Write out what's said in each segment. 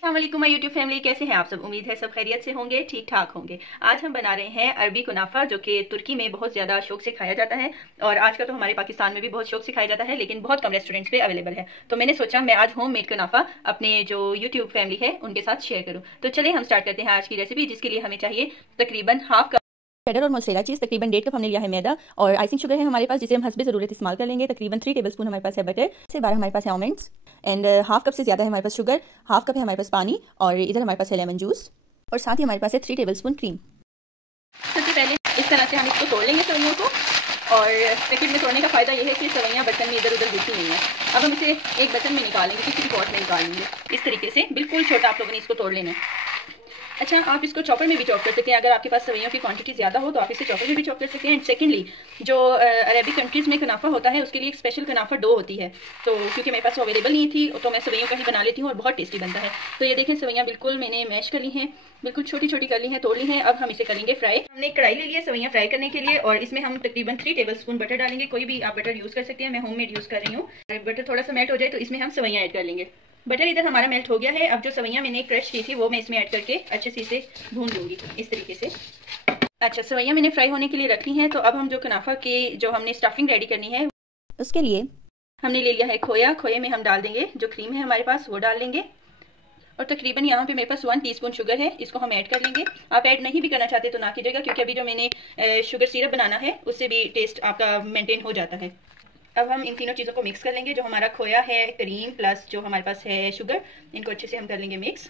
अस्सलाम वालेकुम my YouTube family, कैसे हैं आप सब। उम्मीद है सब खैरियत से होंगे, ठीक ठाक होंगे। आज हम बना रहे हैं अरबी कुनाफा, जो कि तुर्की में बहुत ज़्यादा शौक से खाया जाता है और आजकल तो हमारे पाकिस्तान में भी बहुत शौक से खाया जाता है, लेकिन बहुत कम रेस्टोरेंट्स पे अवेलेबल है। तो मैंने सोचा मैं आज होम मेड कुनाफा अपने जो यूट्यूब फैमिली है उनके साथ शेयर करूँ। तो चलिए हम स्टार्ट करते हैं आज की रेसिपी, जिसके लिए हमें चाहिए तकरीबन हाफ कप चेडर और मोज़रेला चीज़, तकरीबन 1.5 कप हमने लिया है मैदा, और आइसिंग शुगर है हमारे पास, जिसे हम हस्बे ज़रूरत इस्तेमाल कर लेंगे। तकरीबन 3 टेबलस्पून हमारे पास है बटर, से 12 हमारे पास है आलमंड्स, एंड हाफ कप से ज़्यादा है हमारे पास शुगर, हाफ कप है हमारे पास पानी, और इधर हमारे पास है लेमन जूस, और साथ ही हमारे पास है 3 टेबलस्पून क्रीम। सबसे पहले इस तरह से हम इसको तोड़ लेंगे सवैयों को, और पैकेट में तोड़ने का फ़ायदा यह है कि सवैयाँ बर्तन में इधर उधर गिरती नहीं है। अब हम इसे एक बर्तन में निकालेंगे, किसी भी पॉट में निकालेंगे। इस तरीके से बिल्कुल छोटा आप लोगों ने इसको तोड़ लेना है। अच्छा, आप इसको चॉपर में भी चॉप कर सकते हैं। अगर आपके पास सवैयों की क्वांटिटी ज़्यादा हो तो आप इसे चॉपर में भी चॉप कर सकते हैं। एंड सेकेंडली, जो अरेबिक कंट्रीज़ में कुनाफा होता है उसके लिए एक स्पेशल कुनाफा डो होती है, तो क्योंकि मेरे पास अवेलेबल नहीं थी तो मैं सवैयों का ही बना लेती हूँ और बहुत टेस्टी बनता है। तो ये देखें, सवैयाँ बिल्कुल मैंने मैश कर ली हैं, बिल्कुल छोटी छोटी कर ली हैं, तोड़ ली हैं। अब हम इसे करेंगे फ्राई। हमने कढ़ाई ले ली है सवैयाँ फ्राई करने के लिए, और इसमें हम तकरीबन 3 टेबलस्पून बटर डालेंगे। कोई भी आप बटर यूज़ कर सकते हैं, मैं होममेड यूज़ कर रही हूँ। बटर थोड़ा सा मेल्ट हो जाए तो इसमें हम सवैयाँ ऐड कर लेंगे। बटर इधर हमारा मेल्ट हो गया है। अब जो सवैयाँ मैंने क्रश की थी वो मैं इसमें ऐड करके अच्छे से इसे भून लूँगी इस तरीके से। अच्छा, सवैयाँ मैंने फ्राई होने के लिए रखी हैं। तो अब हम जो कुनाफा की जो हमने स्टफिंग रेडी करनी है, उसके लिए हमने ले लिया है खोया। खोए में हम डाल देंगे जो क्रीम है हमारे पास, वो डाल लेंगे, और तकरीबन यहाँ पे मेरे पास 1 टीस्पून शुगर है, इसको हम ऐड कर लेंगे। आप ऐड नहीं भी करना चाहते तो ना कीजिएगा, क्योंकि अभी जो मैंने शुगर सिरप बनाना है उससे भी टेस्ट आपका मेंटेन हो जाता है। अब हम इन तीनों चीज़ों को मिक्स कर लेंगे। जो हमारा खोया है, क्रीम प्लस जो हमारे पास है शुगर, इनको अच्छे से हम कर लेंगे मिक्स।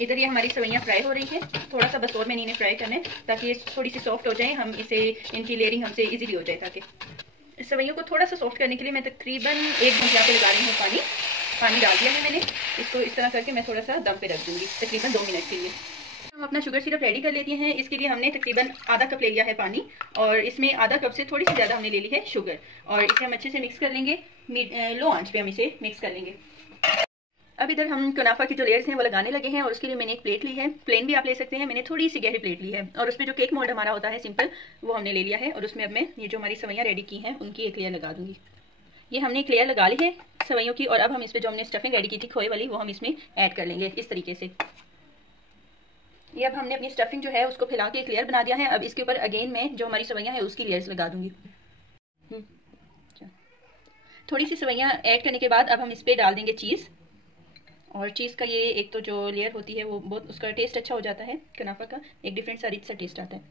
इधर ये हमारी सवैयाँ फ्राई हो रही है, थोड़ा सा बस और मैंने इन्हें फ्राई करना है ताकि ये थोड़ी सी सॉफ्ट हो जाए, हम इसे इनकी लेयरिंग हमसे इजीली हो जाए। ताकि सवैयों को थोड़ा सा सॉफ्ट करने के लिए मैं तकरीबन 1 घंटे पे लगा रही हूँ। पानी डाल दिया है मैंने। इसको इस तरह करके मैं थोड़ा सा दम पे रख दूँगी तकरीबन 2 मिनट के लिए। हम अपना शुगर सिरप रेडी कर लेते हैं। इसके लिए हमने तकरीबन आधा कप ले लिया है पानी, और इसमें आधा कप से थोड़ी सी ज़्यादा हमने ले ली है शुगर, और इसे हम अच्छे से मिक्स कर लेंगे। लो आंच पे हम इसे मिक्स कर लेंगे। अब इधर हम कुनाफा की जो लेयर्स हैं वो लगाने लगे हैं, और उसके लिए मैंने एक प्लेट ली है। प्लेन भी आप ले सकते हैं, मैंने थोड़ी सी गहरी प्लेट ली है, और उसमें जो केक मोल्ड हमारा होता है सिंपल, वो हमने ले लिया है। और उसमें अब मैं ये जो हमारी सवैयाँ रेडी की हैं उनकी एक लेयर लगा दूंगी। ये हमने एक लेयर लगा ली है सवैयों की, और अब हम इस पर जो हमने स्टफिंग रेडी की थी खोए वाली, वो हम इसमें ऐड कर लेंगे इस तरीके से। ये अब हमने अपनी स्टफिंग जो है उसको फैला के एक लेयर बना दिया है। अब इसके ऊपर अगेन मैं जो हमारी सवैयाँ हैं उसकी लेयर्स लगा दूंगी। थोड़ी सी सवैयाँ ऐड करने के बाद अब हम इस पर डाल देंगे चीज़, और चीज़ का ये एक तो जो लेयर होती है वो बहुत, उसका टेस्ट अच्छा हो जाता है। कुनाफा का एक डिफरेंट सा रिच सा टेस्ट आता है।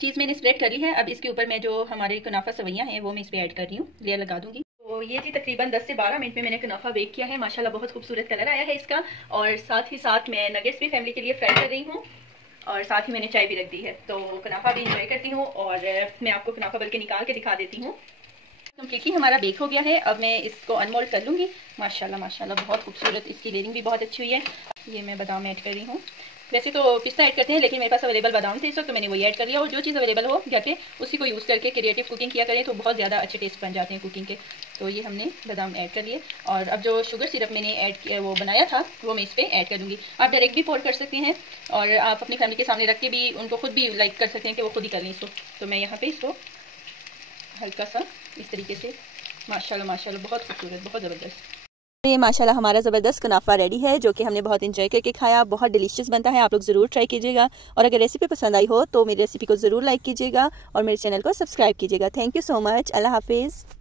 चीज़ मैंने स्प्रेड कर ली है। अब इसके ऊपर मैं जो हमारे कुनाफा सवैयाँ हैं वो मैं इस पर ऐड कर रही हूँ, लेयर लगा दूंगी। तो ये जी तकरीबन 10 से 12 मिनट में मैंने कुनाफा बेक किया है। माशाल्लाह बहुत खूबसूरत कलर आया है इसका, और साथ ही साथ मैं नगेट्स भी फैमिली के लिए फ्राई कर रही हूँ, और साथ ही मैंने चाय भी रख दी है। तो कुनाफा भी इंजॉय करती हूँ, और मैं आपको कुनाफा बल्कि निकाल के दिखा देती हूँ। कम्प्लीटली हमारा बेक हो गया है। अब मैं इसको अनमोल्ड कर लूँगी। माशाल्लाह माशाल्लाह बहुत खूबसूरत, इसकी लेयरिंग भी बहुत अच्छी हुई है। ये मैं बादाम ऐड कर रही हूँ। वैसे तो पिस्ता ऐड करते हैं, लेकिन मेरे पास अवेलेबल बादाम थे इस वक्त, तो मैंने वही ऐड कर लिया। और जो चीज़ अवेलेबल हो घर पे उसी को यूज़ करके क्रिएटिव कुकिंग किया करें तो बहुत ज़्यादा अच्छे टेस्ट बन जाते हैं कुकिंग के। तो ये हमने बादाम ऐड कर लिए, और अब जो शुगर सिरप मैंने ऐड किया वो बनाया था वो मैं इस पर ऐड कर दूँगी। आप डायरेक्ट भी पोर कर सकते हैं, और आप अपनी फैमिली के सामने रख के भी उनको खुद भी लाइक कर सकते हैं कि वो खुद ही कर लें इसको। तो मैं यहाँ पर इसको हल्का सा इस तरीके से, माशाल्लाह माशाल्लाह बहुत खूबसूरत, बहुत ज़बरदस्त। ये माशाल्लाह हमारा ज़बरदस्त कुनाफा रेडी है, जो कि हमने बहुत इंजॉय करके खाया। बहुत डिलीशियस बनता है, आप लोग ज़रूर ट्राई कीजिएगा। और अगर रेसिपी पसंद आई हो तो मेरी रेसिपी को ज़रूर लाइक कीजिएगा और मेरे चैनल को सब्सक्राइब कीजिएगा। Thank you so much. अल्लाह हाफिज़।